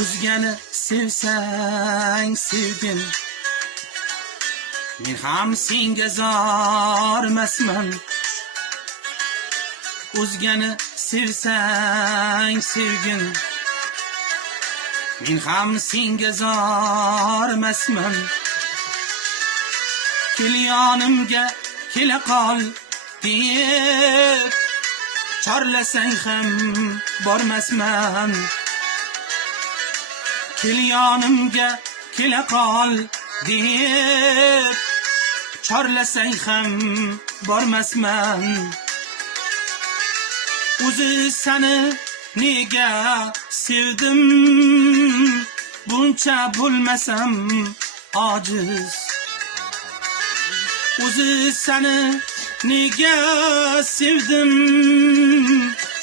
O'zgani sevsang sevgin, men ham senga zormasman. O'zgani sevsang sevgin, men ham senga zormasman. Kel yonimga kela qol deb chorlasang ham bormasman. Kel yonimga kela qol deb chorlasang ham bormasman. O'zi seni nega sevdim, buncha bo'lmasam ojiz. O'zi seni nega sevdim,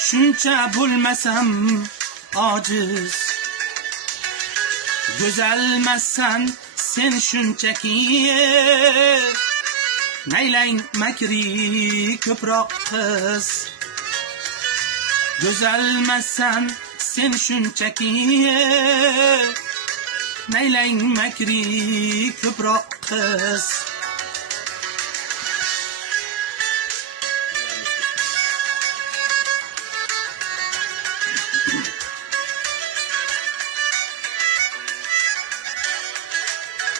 shuncha bo'lmasam ojiz. Go'zalmassan sen shunchaki, naylang makri ko'proq qiz. Go'zalmassan sen shunchaki, naylang makri ko'proq qiz.